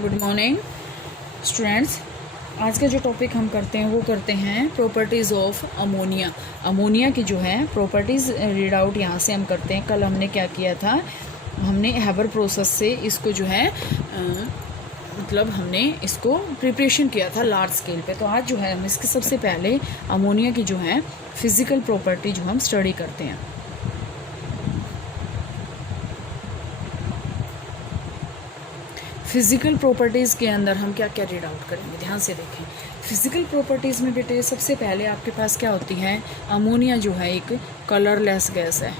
Good morning students. आज का जो टॉपिक हम करते हैं वो करते हैं प्रॉपर्टीज़ ऑफ अमोनिया। अमोनिया की जो है प्रॉपर्टीज़ रीड आउट यहाँ से हम करते हैं। कल हमने क्या किया था, हमने हैबर प्रोसेस से इसको जो है मतलब हमने इसको प्रिपरेशन किया था लार्ज स्केल पे। तो आज जो है हम इसके सबसे पहले अमोनिया की जो है फिज़िकल प्रॉपर्टी जो हम स्टडी करते हैं। फिज़िकल प्रॉपर्टीज़ के अंदर हम क्या क्या रीड आउट करेंगे, ध्यान से देखें। फिज़िकल प्रॉपर्टीज़ में बेटे सबसे पहले आपके पास क्या होती है, अमोनिया जो है एक कलरलेस गैस है,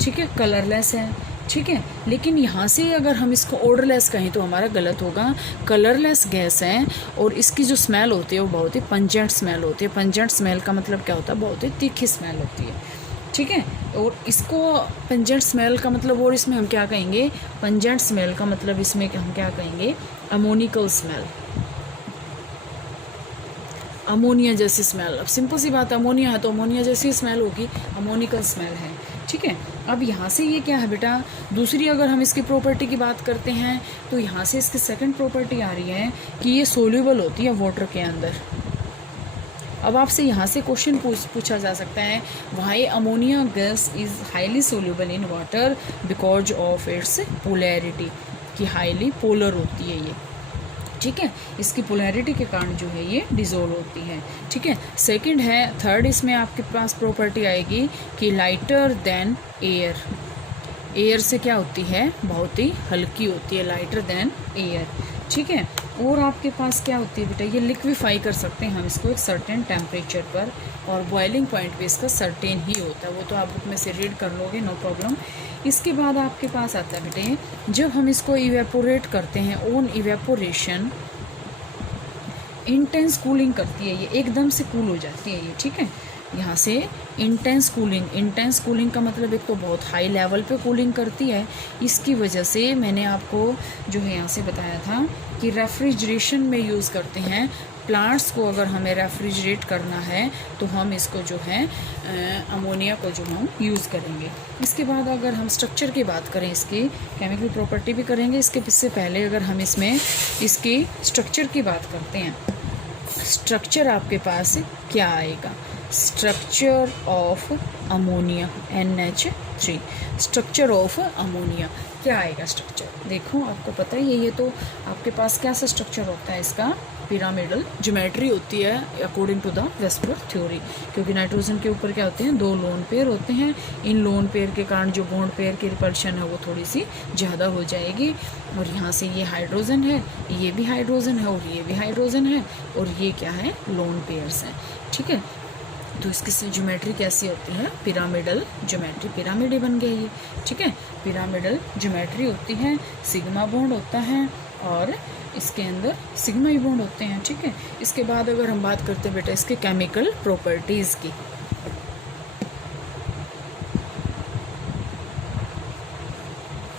ठीक है, कलरलेस है, ठीक है। लेकिन यहाँ से अगर हम इसको ऑर्डरलेस कहें तो हमारा गलत होगा। कलरलेस गैस है और इसकी जो स्मेल होती है वो बहुत ही पंजेंट स्मेल होती है। पंजेंट स्मेल का मतलब क्या होता है, बहुत ही तीखी स्मेल होती है, ठीक है। और इसको पंजेंट स्मेल का मतलब, और इसमें हम क्या कहेंगे, पंजेंट स्मेल का मतलब इसमें हम क्या कहेंगे, अमोनिकल स्मेल, अमोनिया जैसी स्मेल। अब सिंपल सी बात, अमोनिया है तो अमोनिया जैसी स्मेल होगी, अमोनिकल स्मेल है, ठीक है। अब यहाँ से ये क्या है बेटा, दूसरी अगर हम इसकी प्रॉपर्टी की बात करते हैं तो यहाँ से इसकी सेकंड प्रॉपर्टी आ रही है कि ये सोल्यूबल होती है वाटर के अंदर। अब आपसे यहाँ से क्वेश्चन पूछा जा सकता है, why ammonia gas is highly soluble in water because of its polarity, कि हाईली पोलर होती है ये, ठीक है। इसकी पोलैरिटी के कारण जो है ये डिजोल्व होती है, ठीक है। सेकंड है, थर्ड इसमें आपके पास प्रॉपर्टी आएगी कि लाइटर देन एयर, एयर से क्या होती है, बहुत ही हल्की होती है, लाइटर देन एयर, ठीक है। और आपके पास क्या होती है बेटा, ये लिक्विफाई कर सकते हैं हम इसको एक सर्टेन टेम्परेचर पर, और बॉइलिंग पॉइंट भी इसका सर्टेन ही होता है, वो तो आप बुक में से रीड कर लोगे, नो प्रॉब्लम। इसके बाद आपके पास आता है बेटे, जब हम इसको इवेपोरेट करते हैं, ऑन इवेपोरेशन इंटेंस कूलिंग करती है, ये एकदम से कूल हो जाती है ये, ठीक है। यहाँ से इंटेंस कूलिंग, इंटेंस कूलिंग का मतलब एक तो बहुत हाई लेवल पे कूलिंग करती है। इसकी वजह से मैंने आपको जो है यहाँ से बताया था कि रेफ्रिजरेशन में यूज़ करते हैं। प्लांट्स को अगर हमें रेफ्रिजरेट करना है तो हम इसको जो है अमोनिया को जो हम यूज़ करेंगे। इसके बाद अगर हम स्ट्रक्चर की बात करें, इसकी केमिकल प्रॉपर्टी भी करेंगे, इसके इससे पहले अगर हम इसमें इसकी स्ट्रक्चर की बात करते हैं, स्ट्रक्चर आपके पास क्या आएगा, structure of ammonia NH3, structure of ammonia क्या आएगा स्ट्रक्चर, देखो आपको पता ही है ये तो आपके पास कैसा स्ट्रक्चर होता है इसका, पिरामिडल ज्योमेट्री होती है according to the VSEPR theory, क्योंकि नाइट्रोजन के ऊपर क्या होते हैं, दो लोन पेयर होते हैं। इन लोन पेयर के कारण जो बॉन्ड पेयर की रिपल्शन है वो थोड़ी सी ज़्यादा हो जाएगी, और यहाँ से ये हाइड्रोजन है, ये भी हाइड्रोजन है, और ये भी हाइड्रोजन है, और ये क्या है, लोन पेयर्स हैं, ठीक है। तो इसकी ज्योमेट्री कैसी होती है, पिरामिडल ज्योमेट्री, पिरामिड ही बन गया ये, ठीक है। पिरामिडल ज्योमेट्री होती है, सिग्मा बॉन्ड होता है और इसके अंदर सिग्मा ही बॉन्ड होते हैं, ठीक है। इसके बाद अगर हम बात करते हैं बेटा इसके केमिकल प्रॉपर्टीज़ की,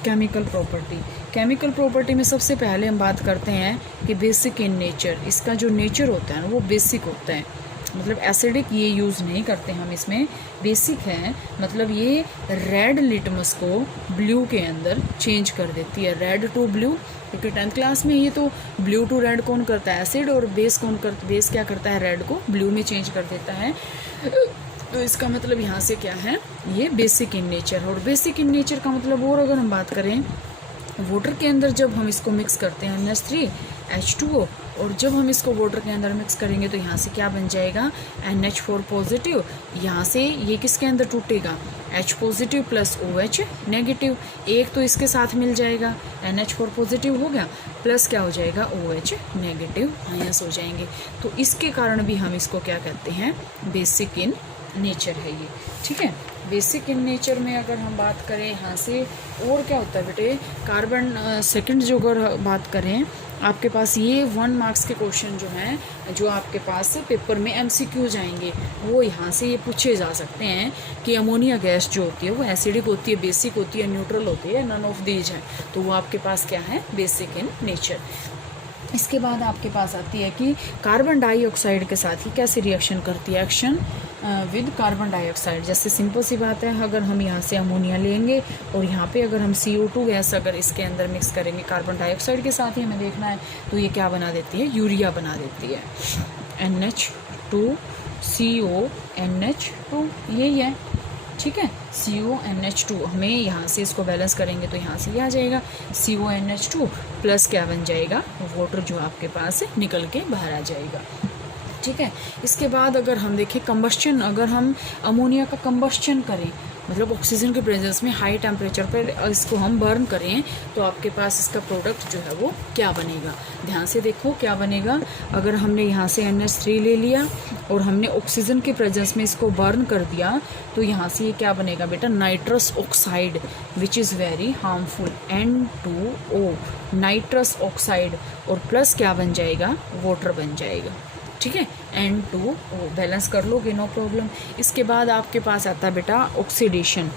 केमिकल प्रॉपर्टी, केमिकल प्रॉपर्टी में सबसे पहले हम बात करते हैं कि बेसिक इन नेचर, इसका जो नेचर होता है ना वो बेसिक होता है, मतलब एसिडिक ये यूज़ नहीं करते हम इसमें, बेसिक है, मतलब ये रेड लिटमस को ब्लू के अंदर चेंज कर देती है, रेड टू ब्लू, क्योंकि 10th क्लास में ये तो ब्लू टू रेड कौन करता है, एसिड, और बेस बेस क्या करता है, रेड को ब्लू में चेंज कर देता है। तो इसका मतलब यहाँ से क्या है, ये बेसिक इन नेचर, और बेसिक इन नेचर का मतलब, और अगर हम बात करें वाटर के अंदर जब हम इसको मिक्स करते हैं NH3 H2O, और जब हम इसको वाटर के अंदर मिक्स करेंगे तो यहाँ से क्या बन जाएगा, NH4 पॉजिटिव, यहाँ से ये किसके अंदर टूटेगा, H positive plus OH negative, एक तो इसके साथ मिल जाएगा, NH4 पॉजिटिव हो गया, प्लस क्या हो जाएगा, OH नेगेटिव आयंस हो जाएंगे। तो इसके कारण भी हम इसको क्या कहते हैं, बेसिक इन नेचर है ये, ठीक है। बेसिक इन नेचर में अगर हम बात करें यहाँ से, और क्या होता है बेटे, कार्बन सेकंड जो अगर बात करें आपके पास, ये 1 मार्क्स के क्वेश्चन जो हैं, जो आपके पास पेपर में MCQ जाएंगे, वो यहाँ से ये पूछे जा सकते हैं कि अमोनिया गैस जो होती है वो एसिडिक होती है, बेसिक होती है, न्यूट्रल होती है, नन ऑफ दीज है, तो वो आपके पास क्या है, बेसिक इन नेचर। इसके बाद आपके पास आती है कि कार्बन डाइऑक्साइड के साथ ही कैसे रिएक्शन करती है, एक्शन विद कार्बन डाइऑक्साइड। जैसे सिंपल सी बात है, अगर हम यहाँ से अमोनिया लेंगे और यहाँ पे अगर हम CO2 गैस अगर इसके अंदर मिक्स करेंगे कार्बन डाइऑक्साइड के साथ ही हमें देखना है, तो ये क्या बना देती है, यूरिया बना देती है, NH2CONH2 यही है, ठीक है, CONH2। हमें यहाँ से इसको बैलेंस करेंगे तो यहाँ से ये आ जाएगा CONH2 प्लस क्या बन जाएगा, वाटर जो आपके पास निकल के बाहर आ जाएगा, ठीक है। इसके बाद अगर हम देखें कंबस्शन, अगर हम अमोनिया का कंबस्शन करें, मतलब ऑक्सीजन के प्रेजेंस में हाई टेम्परेचर पर इसको हम बर्न करें, तो आपके पास इसका प्रोडक्ट जो है वो क्या बनेगा, ध्यान से देखो क्या बनेगा। अगर हमने यहाँ से NH3 ले लिया और हमने ऑक्सीजन के प्रेजेंस में इसको बर्न कर दिया, तो यहाँ से ये क्या बनेगा बेटा, nitrous oxide which is very harmful, N2O nitrous oxide, और प्लस क्या बन जाएगा, वाटर बन जाएगा, ठीक है, N2O। बैलेंस कर लोगे, नो प्रॉब्लम। इसके बाद आपके पास आता है बेटा ऑक्सीडेशन।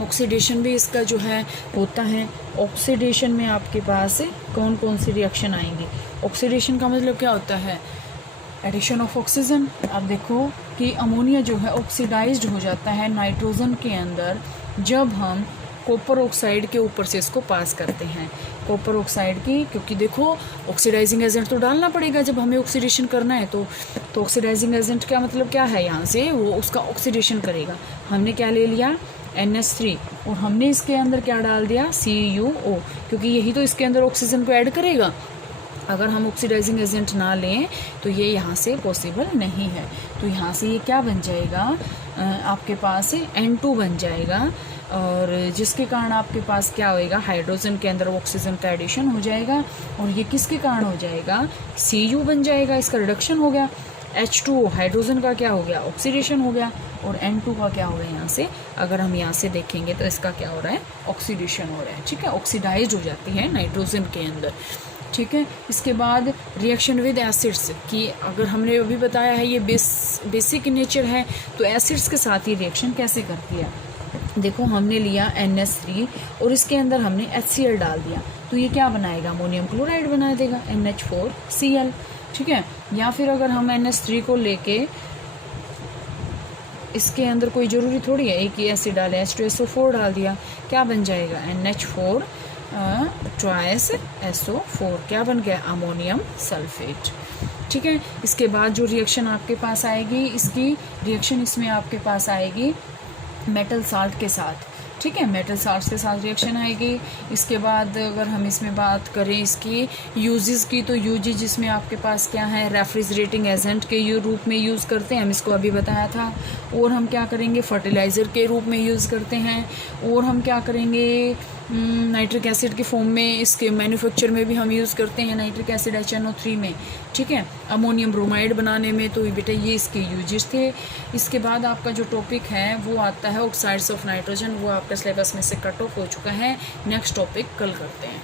ऑक्सीडेशन भी इसका जो है होता है। ऑक्सीडेशन में आपके पास कौन कौन सी रिएक्शन आएंगी। ऑक्सीडेशन का मतलब क्या होता है, एडिशन ऑफ ऑक्सीजन। आप देखो कि अमोनिया जो है ऑक्सीडाइज्ड हो जाता है नाइट्रोजन के अंदर जब हम कॉपर ऑक्साइड के ऊपर से इसको पास करते हैं, कॉपर ऑक्साइड की, क्योंकि देखो ऑक्सीडाइजिंग एजेंट तो डालना पड़ेगा जब हमें ऑक्सीडेशन करना है, तो ऑक्सीडाइजिंग एजेंट का मतलब क्या है, यहाँ से वो उसका ऑक्सीडेशन करेगा। हमने क्या ले लिया, NH3, और हमने इसके अंदर क्या डाल दिया, CuO, क्योंकि यही तो इसके अंदर ऑक्सीजन को ऐड करेगा। अगर हम ऑक्सीडाइजिंग एजेंट ना लें तो ये यहाँ से पॉसिबल नहीं है। तो यहाँ से ये क्या बन जाएगा, आपके पास N2 बन जाएगा, और जिसके कारण आपके पास क्या होएगा, हाइड्रोजन के अंदर ऑक्सीजन का एडिशन हो जाएगा, और ये किसके कारण हो जाएगा, Cu बन जाएगा, इसका रिडक्शन हो गया। H2O हाइड्रोजन का क्या हो गया, ऑक्सीडेशन हो गया, और N2 का क्या हो गया, यहाँ से अगर हम यहाँ से देखेंगे तो इसका क्या हो रहा है, ऑक्सीडेशन हो रहा है, ठीक है, ऑक्सीडाइज हो जाती है नाइट्रोजन के अंदर, ठीक है। इसके बाद रिएक्शन विद एसिड्स की, अगर हमने अभी बताया है ये बेसिक नेचर है, तो एसिड्स के साथ ही रिएक्शन कैसे करती है। देखो हमने लिया NH3 और इसके अंदर हमने HCl डाल दिया, तो ये क्या बनाएगा, अमोनियम क्लोराइड बना देगा, NH4Cl, ठीक है। या फिर अगर हम NH3 को लेके इसके अंदर कोई ज़रूरी थोड़ी है एक ही एसिड डाले, H2SO4 डाल दिया, क्या बन जाएगा, NH4 ट्वाइस SO4, क्या बन गया, अमोनियम सल्फेट, ठीक है। इसके बाद जो रिएक्शन आपके पास आएगी, इसकी रिएक्शन इसमें आपके पास आएगी मेटल साल्ट के साथ, ठीक है, मेटल साल्ट के साथ रिएक्शन आएगी। इसके बाद अगर हम इसमें बात करें इसकी यूजेस की, तो यूजेस जिसमें आपके पास क्या है, रेफ्रिजरेटिंग एजेंट के रूप में यूज़ करते हैं, हम इसको अभी बताया था। और हम क्या करेंगे, फर्टिलाइज़र के रूप में यूज़ करते हैं। और हम क्या करेंगे, नाइट्रिक एसिड के फॉर्म में इसके मैन्युफैक्चर में भी हम यूज़ करते हैं, नाइट्रिक एसिड HNO3 में, ठीक है, अमोनियम ब्रोमाइड बनाने में। तो बेटा ये इसके यूजेस थे। इसके बाद आपका जो टॉपिक है वो आता है ऑक्साइड्स ऑफ नाइट्रोजन, वो आपका सिलेबस में से कट ऑफ हो चुका है। नेक्स्ट टॉपिक कल करते हैं।